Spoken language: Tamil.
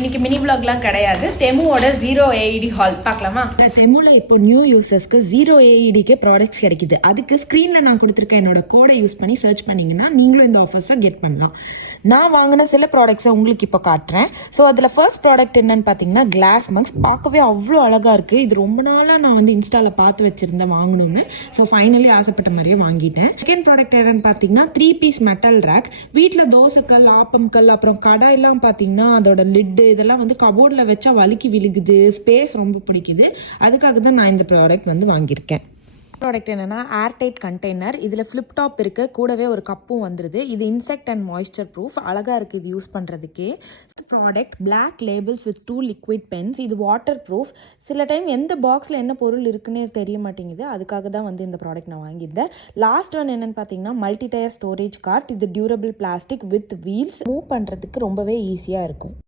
இன்னைக்கு மினி vlogலாம் கிடையாது. தெமுவோட 0 AED ஹால் பார்க்கலாமா? தெமுல இப்போ நியூ யூசர்ஸ்க்கு 0 AEDக்கு ப்ராடக்ட்ஸ் கிடைக்குது. அதுக்கு ஸ்க்ரீனில் நான் கொடுத்துருக்க என்னோட கோடை யூஸ் பண்ணி சர்ச் பண்ணிங்கன்னா நீங்களும் இந்த ஆஃபர்ஸை கெட் பண்ணலாம். நான் வாங்கின சில ப்ராடக்ட்ஸை உங்களுக்கு இப்போ காட்டுறேன். ஸோ அதில் ஃபர்ஸ்ட் ப்ராடக்ட் என்னன்னு பார்த்தீங்கன்னா கிளாஸ் மக்ஸ். பார்க்கவே அவ்வளோ அழகாக இருக்குது. இது ரொம்ப நாளாக நான் வந்து இன்ஸ்டாவில் பார்த்து வச்சுருந்தேன் வாங்கணும்னு. ஸோ ஃபைனலி ஆசைப்பட்ட மாதிரியே வாங்கிட்டேன். செகண்ட் ப்ராடக்ட் என்னன்னு பார்த்தீங்கன்னா 3 பீஸ் மெட்டல் ரேக். வீட்டில் தோசைக்கல், ஆப்பம்கல், அப்புறம் கடாயெல்லாம் பார்த்தீங்கன்னா அதோட லிட்டு இதெல்லாம் வந்து கபோர்டில் வச்சா வலிக்கு விழுகுது, ஸ்பேஸ் ரொம்ப பிடிக்குது. அதுக்காக தான் நான் இந்த ப்ராடக்ட் வந்து வாங்கியிருக்கேன். ப்ராடக்ட் என்னன்னா ஏர்டைட் கண்டெய்னர். இதில் ஃப்ளிப் டாப் இருக்கு, கூடவே ஒரு கப்பும் வந்துருது. இது இன்செக்ட் அண்ட் மாய்ஸ்சர் ப்ரூஃப். அழகா இருக்கு இது யூஸ் பண்றதுக்கே. Product black labels with 2 liquid pens. இது வாட்டர் ப்ரூஃப். சில டைம் எந்த பாக்ஸில் என்ன பொருள் இருக்குன்னே தெரிய மாட்டேங்குது. அதுக்காக தான் வந்து இந்த ப்ராடக்ட் நான் வாங்கியிருந்தேன். லாஸ்ட் ஒன் என்னன்னு பார்த்தீங்கன்னா மல்டி டயர் ஸ்டோரேஜ் கார்ட். இது durable plastic with wheels. Move பண்ணுறதுக்கு ரொம்பவே ஈஸியாக இருக்கும்.